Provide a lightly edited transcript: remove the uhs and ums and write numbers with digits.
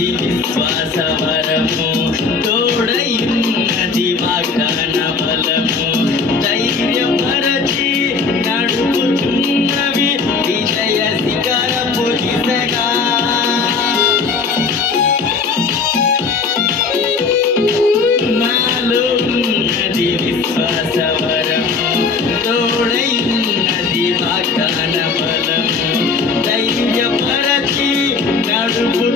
ఉన్నది విశ్వాసవరము, తోడైన్నది వాగ్దాన బలము, ధైర్యపరచి నడుపుతున్నవి విజయ శిఖరపు దిశగా. నాలో ఉన్నది విశ్వాసవరము, తోడైన్నది వాగ్దాన బలము, ధైర్యపరచి నడుపు